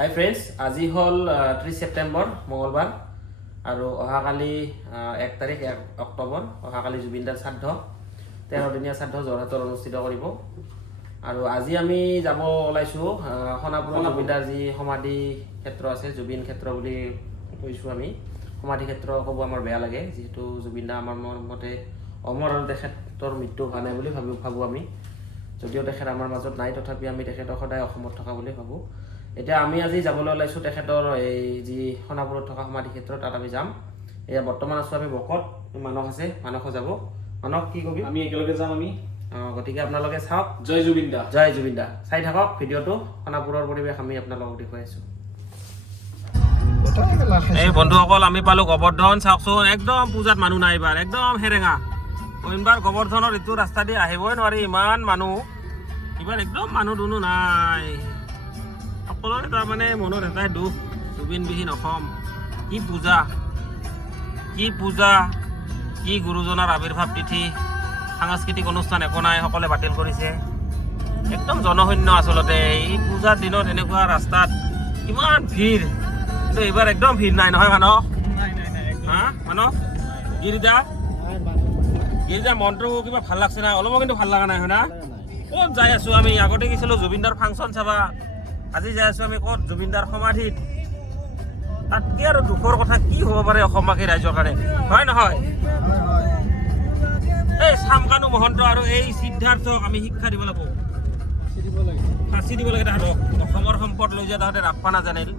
হাই friends, আজি হ'ল 30 ছেপ্টেম্বৰ মঙলবাৰ আৰু অহাকালি 1 তাৰিখ 1 অক্টোবৰ অহাকালি জুবিনদাৰ শ্ৰাদ্ধ 13 দিনীয়া শ্ৰাদ্ধ যোৰহাটত অনুষ্ঠিত কৰিব। আৰু আজি আমি যাব ওলাইছোঁ সোণাপুৰৰ জুবিনদাৰ যি সমাধি ক্ষেত্ৰ আছে, জুবিন ক্ষেত্ৰ বুলি কৈছোঁ আমি। সমাধি ক্ষেত্ৰ ক'ব আমাৰ বেয়া লাগে, যিহেতু জুবিনদা আমাৰ মতে অমৰ আৰু তেখেতৰ মৃত্যু হোৱা নাই বুলি ভাবোঁ আমি। যদিও তেখেত আমাৰ মাজত নাই, তথাপি আমি তেখেতক সদায় অসমত থকা বুলি ভাবোঁ। এতিয়া আমি আজি যাবলৈ ওলাইছোঁ তেখেতৰ এই যি সোণাপুৰত থকা সমাধি ক্ষেত্ৰ, তাত আমি যাম। এয়া বৰ্তমান আছোঁ আমি বকত, মানস আছে, মানসো যাব। মানস কি কবি? আমি একেলগে যাম আমি। গতিকে আপোনালোকে চাওক। জয় জুবিনদা, জয় জুবিনদা। চাই থাকক ভিডিঅ'টো। সোণাপুৰৰ পৰিৱেশ আমি আপোনালোকক দেখুৱাই আছোঁ। এই বন্ধুসকল, আমি পালোঁ গোবৰ্ধন। চাওকচোন, একদম পূজাত মানুহ নাই এইবাৰ, একদম সেৰেঙা। এইবাৰ গোবৰ্ধনৰ এইটো ৰাস্তা দি আহিবই নোৱাৰি, ইমান মানুহ। এইবাৰ একদম মানুহ দুনো নাই। সকলোৰে তাৰমানে মনত এটাই দুখ, জুবিনবিহীন অসম। কি পূজা, কি পূজা, কি গুৰুজনাৰ আৱিৰ্ভাৱ তিথি, সাংস্কৃতিক অনুষ্ঠান একো নাই, সকলোৱে বাতিল কৰিছে। একদম জনশূন্য আচলতে। এই পূজাৰ দিনত এনেকুৱা ৰাস্তাত কিমান ভিৰ, কিন্তু এইবাৰ একদম ভিৰ নাই, নহয় মানস? হা মানস? গিৰিজা মনটো কিবা ভাল লাগছে না? অলপো কিন্তু ভাল লগা নাই, হয় না? ক'ত যাই আছোঁ আমি? আগতে গৈছিলোঁ জুবিনদাৰ ফাংচন চাবা, আজি যাই আছোঁ আমি ক'ত? জুবিনদাৰ সমাধিত। তাতকৈ আৰু দুখৰ কথা কি হ'ব পাৰে অসমবাসী ৰাইজৰ কাৰণে, হয় নহয়? এই চামকানু মহন্ত আৰু এই সিদ্ধাৰ্থক আমি শিক্ষা দিব লাগিব, ফাঁচি দিব লাগে তাহাঁতক। অসমৰ সম্পদ লৈ যায় তাহাঁতে ৰাখবা নাজানিল।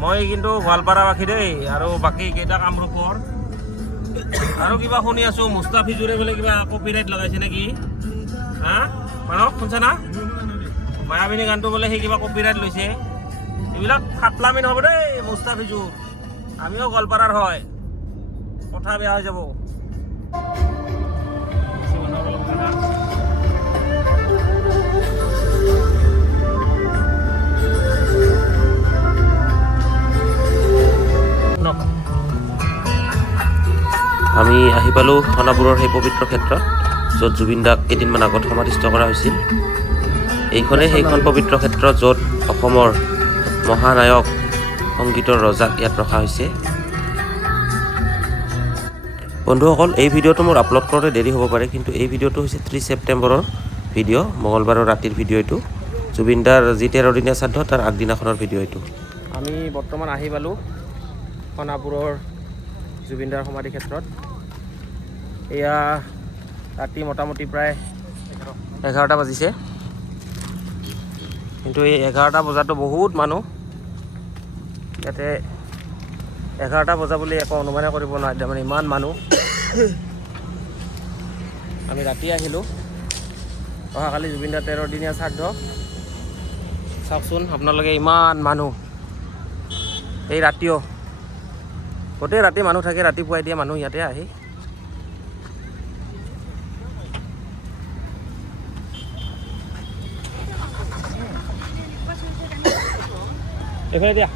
মই কিন্তু গোৱালপাৰাবাসী দেই, আৰু বাকী কেইটা কামৰূপৰ। আৰু কিবা শুনি আছোঁ মুস্তাফিজুৰে বোলে কিবা কপিৰাইট লগাইছে নেকি? হা মানস, শুনছা না? মায়াবিনী গানটো বোলে সেই কিবা কপিৰাইট লৈছে। এইবিলাক ফাটলামি নহ'ব দেই মুস্তাফিজুৰ। আমিও গোৱালপাৰাৰ হয়, কথা বেয়া হৈ যাব। আমি আহি পালোঁ সোণাপুৰৰ সেই পবিত্ৰ ক্ষেত্ৰত, য'ত জুবিনদাক কেইদিনমান আগত সমাধিস্থ কৰা হৈছিল। এইখনেই সেইখন পবিত্ৰ ক্ষেত্ৰ য'ত অসমৰ মহানায়ক সংগীতৰ ৰজাক ইয়াত ৰখা হৈছে। বন্ধুসকল, এই ভিডিঅ'টো মোৰ আপলোড কৰোঁতে দেৰি হ'ব পাৰে, কিন্তু এই ভিডিঅ'টো হৈছে 30 ছেপ্টেম্বৰৰ ভিডিঅ', মঙলবাৰৰ ৰাতিৰ ভিডিঅ' এইটো। জুবিনদাৰ যি 13 দিনীয়া শ্ৰাদ্ধ, তাৰ আগদিনাখনৰ ভিডিঅ' এইটো। আমি বৰ্তমান আহি পালোঁ সোণাপুৰৰ জুবিনদাৰ সমাধি ক্ষেত্ৰত। এয়া ৰাতি মোটামুটি প্ৰায় 11টা বাজিছে, কিন্তু এই 11টা বজাতো বহুত মানুহ ইয়াতে। 11টা বজা বুলি একো অনুমানে কৰিব নোৱাৰে, তাৰমানে ইমান মানুহ। আমি ৰাতি আহিলোঁ, অহাকালি জুবিনদাৰ 13 দিনীয়া শ্ৰাদ্ধ। চাওকচোন আপোনালোকে, ইমান মানুহ। এই ৰাতিও গোটেই ৰাতি মানুহ থাকে, ৰাতিপুৱাই দিয়ে মানুহ ইয়াতে আহি। এইফালে দিয়া।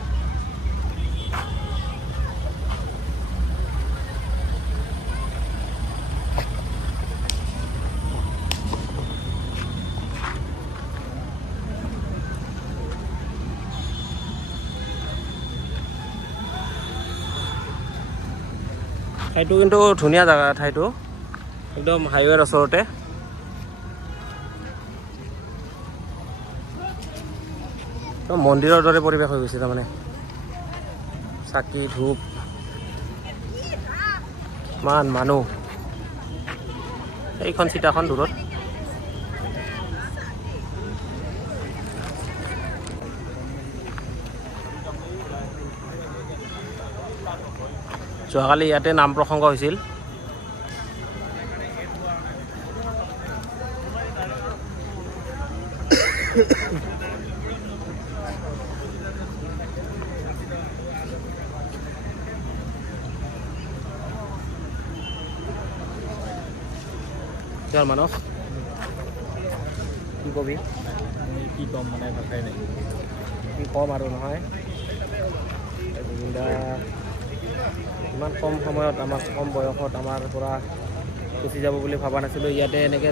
ঠাইটো কিন্তু ধুনীয়া জেগা, ঠাইটো একদম হাইৱেৰ ওচৰতে। মন্দিৰৰ দৰে পৰিৱেশ হৈ গৈছে, তাৰমানে চাকি ধূপ, ইমান মানুহ। এইখন চিতাখন দূৰত। যোৱাকালি ইয়াতে নাম প্ৰসংগ হৈছিল। মানস, কি কবি? কি ক'ম মানে কথাই নাই, কি ক'ম আৰু নহয়। জুবিনদা ইমান কম সময়ত, আমাৰ কম বয়সত আমাৰ পৰা গুচি যাব বুলি ভবা নাছিলোঁ। ইয়াতে এনেকৈ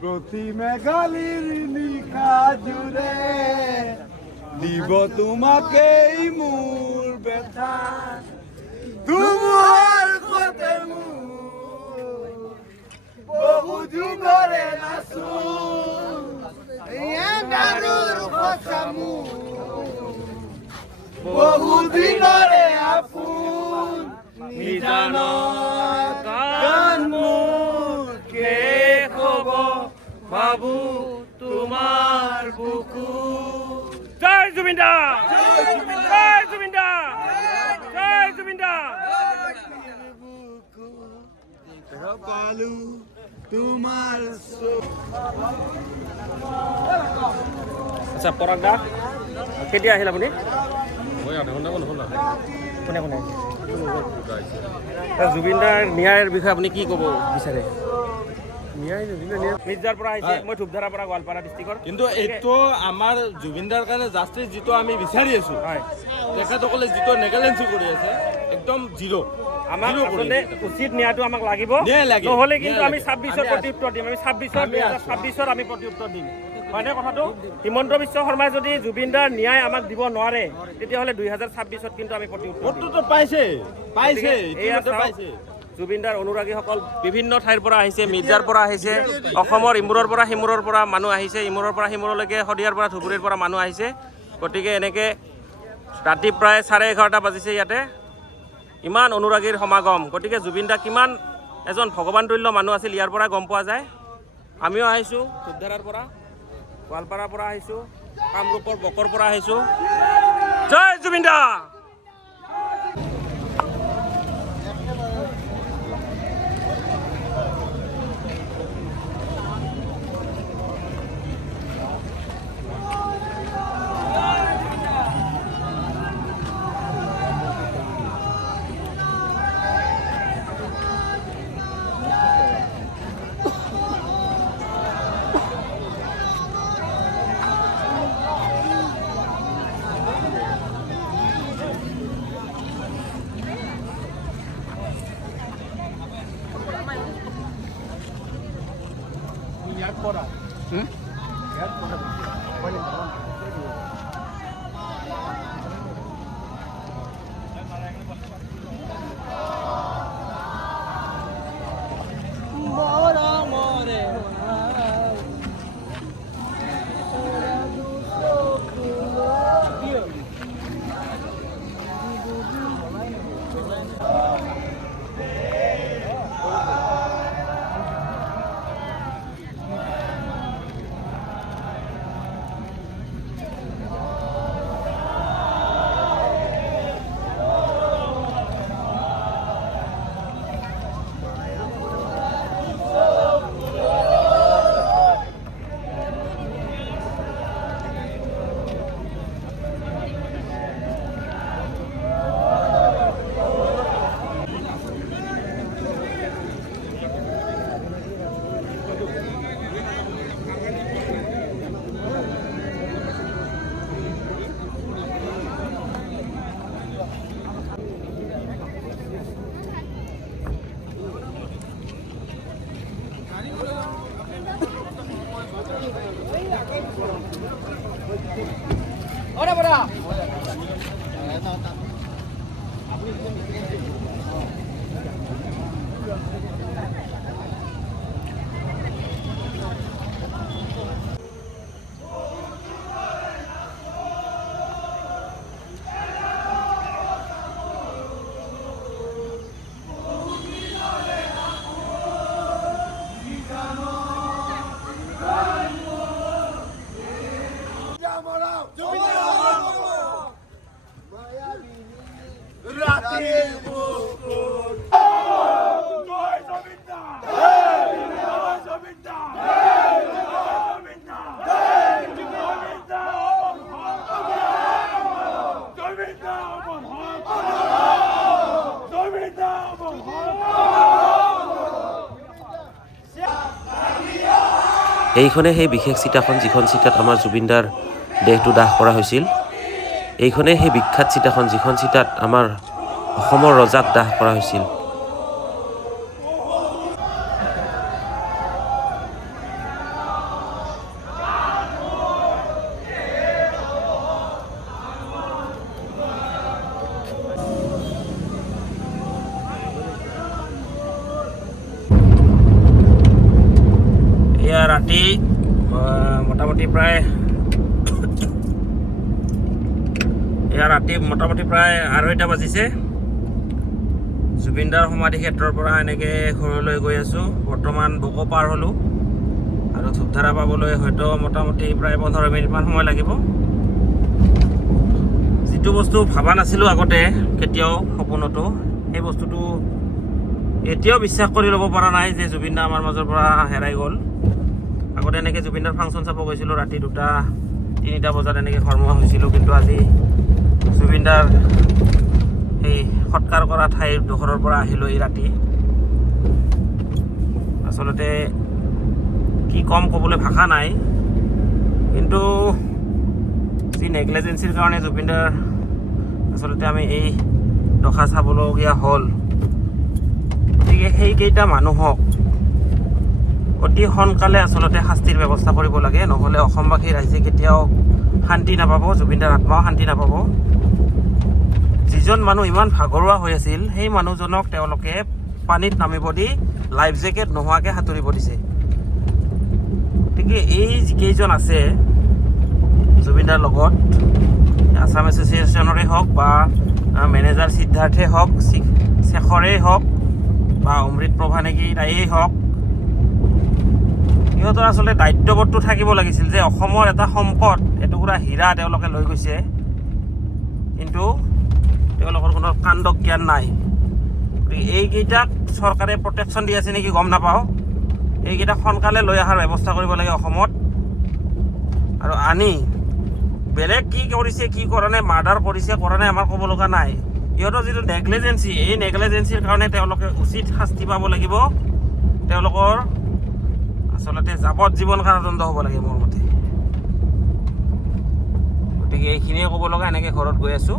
প্ৰতি মেঘালিৰ নিশা জুড়ে দিব তোমাকেই মোৰ ব্যথা তোমাৰ সতে মোৰ বহু যুগৰে নাচো এন্ধাৰৰ কথা মোৰ বহু দিনৰে আপোন নিজানত গান মোৰ শেষ হ'ব বাবু তোমাৰ বুকু জয় জুবিন দা জয় জুবিন দা জয় জুবিন দা পালু তোমাৰ আচ্ছা পৰাগ দা কেতিয়া আহিল আপুনি মই আধা ঘণ্টা মান হ'ল কোনে কোনে জুবিন দাৰ ন্যায়ৰ বিষয়ে আপুনি কি ক'ব বিচাৰে মিৰ্জাৰ পৰা আহিছে মই ধূপধাৰাৰ পৰা গোৱালপাৰা ডিষ্ট্ৰিক্টৰ কিন্তু এইটো আমাৰ জুবিনদাৰ কাৰণে জাষ্টিছ যিটো আমি বিচাৰি আছো হয় তেখেতসকলে যিটো নেগলেঞ্চি কৰি আছে একদম জিৰ' আমাক আচলতে উচিত ন্যায়টো আমাক লাগিব ন্যায় লাগে। নহ'লে কিন্তু ন্যায় আমি লাগে। 26ত প্ৰত্যুত্তৰ দিম আমি 2026ত আমি প্ৰত্যুত্তৰ দিম হয়নে কথাটো হিমন্ত বিশ্ব শৰ্মাই যদি জুবিন দাৰ ন্যায় আমাক দিব নোৱাৰে তেতিয়াহ'লে 2026ত কিন্তু আমি প্ৰত্যুত্তৰ দিম ভোটটোতো পাইছে গতিকে এয়া ইতিমধ্যে চাওক, পাইছে জুবিন দাৰ অনুৰাগীসকল বিভিন্ন ঠাইৰ পৰা আহিছে মিৰ্জাৰ পৰা আহিছে অসমৰ ইমূৰৰ পৰা সিমূৰৰ পৰা মানুহ আহিছে ইমূৰৰ পৰা সিমূৰলৈকে শদিয়াৰ পৰা ধুবুৰীৰ পৰা মানুহ আহিছে গতিকে এনেকৈ ৰাতি প্ৰায় 11:30 বাজিছে ইয়াতে ইমান অনুৰাগীৰ সমাগম গতিকে জুবিন দা কিমান এজন ভগৱান তুল্য মানুহ আছিল ইয়াৰ পৰা গম পোৱা যায় আমিও আহিছোঁ ধূপধাৰাৰ পৰা গোৱালপাৰাৰ পৰা আহিছোঁ কামৰূপৰ বকৰ পৰা আহিছোঁ জয় জুবিন দা এইখনে সেই বিশেষ চিতাখন যিখন চিতাত আমাৰ জুবিনদাৰ দেহটো দাহ কৰা হৈছিল। এইখনে সেই বিখ্যাত চিতাখন যিখন চিতাত আমাৰ অসমৰ ৰজাক দাহ কৰা হৈছিল। এয়া ৰাতি মোটামুটি প্ৰায় 2:30 বাজিছে। জুবিনদাৰ সমাধি ক্ষেত্ৰৰ পৰা এনেকৈ ঘৰলৈ গৈ আছোঁ। বৰ্তমান বকো পাৰ হ'লোঁ আৰু ধূপধাৰা পাবলৈ হয়তো মোটামুটি প্ৰায় 15 মিনিটমান সময় লাগিব। যিটো বস্তু ভবা নাছিলোঁ আগতে কেতিয়াও সপোনতো, সেই বস্তুটো এতিয়াও বিশ্বাস কৰি ল'ব পৰা নাই যে জুবিনদা আমাৰ মাজৰ পৰা হেৰাই গ'ল। আগতে এনেকৈ জুবিনদাৰ ফাংচন চাব গৈছিলোঁ, ৰাতি 2-3 বজাত এনেকৈ ঘৰমুৱা হৈছিলোঁ। কিন্তু আজি জুবিনদাৰ সেই সৎকাৰ কৰা ঠাইৰ ডোখৰৰ পৰা আহিলোঁ এই ৰাতি। আচলতে কি ক'ম, ক'বলৈ ভাষা নাই। কিন্তু যি নেগলিজেঞ্চিৰ কাৰণে জুবিনদাৰ আচলতে আমি এই দশা চাবলগীয়া হ'ল। গতিকে সেইকেইটা মানুহক অতি সোনকালে আচলতে শাস্তিৰ ব্যৱস্থা কৰিব লাগে, নহ'লে অসমবাসী ৰাইজে কেতিয়াও শান্তি নাপাব, জুবিনদাৰ আত্মাও শান্তি নাপাব। যিজন মানুহ ইমান ভাগৰুৱা হৈ আছিল, সেই মানুহজনক তেওঁলোকে পানীত নামিব দি লাইফ জেকেট নোহোৱাকৈ সাঁতুৰিব দিছে। গতিকে এই যিকেইজন আছে জুবিনদাৰ লগত, আছাম এছ'চিয়েশ্যনৰে হওক বা মেনেজাৰ সিদ্ধাৰ্থে হওক, শেখৰেই হওক বা অমৃত প্ৰভা নেকি তাইয়েই হওক, সিহঁতৰ আচলতে দায়িত্ববোধটো থাকিব লাগিছিল যে অসমৰ এটা সম্পদ, এটুকুৰা হীৰা তেওঁলোকে লৈ গৈছে, কিন্তু তেওঁলোকৰ কোনো কাণ্ড জ্ঞান নাই। গতিকে এইকেইটাক চৰকাৰে প্ৰটেকশ্যন দি আছে নেকি গম নাপাওঁ। এইকেইটাক সোনকালে লৈ অহাৰ ব্যৱস্থা কৰিব লাগে অসমত। আৰু আনি বেলেগ কি কৰিছে, কি কৰা নাই, মাৰ্ডাৰ কৰিছে কৰা নাই আমাৰ ক'ব লগা নাই। ইহঁতৰ যিটো নেগলিজেঞ্চি, এই নেগলিজেঞ্চিৰ কাৰণে তেওঁলোকে উচিত শাস্তি পাব লাগিব। তেওঁলোকৰ আচলতে যাৱজ্জীৱন কাৰাদণ্ড হ'ব লাগে মোৰ মতে। গতিকে এইখিনিয়ে ক'ব লগা। এনেকৈ ঘৰত গৈ আছোঁ।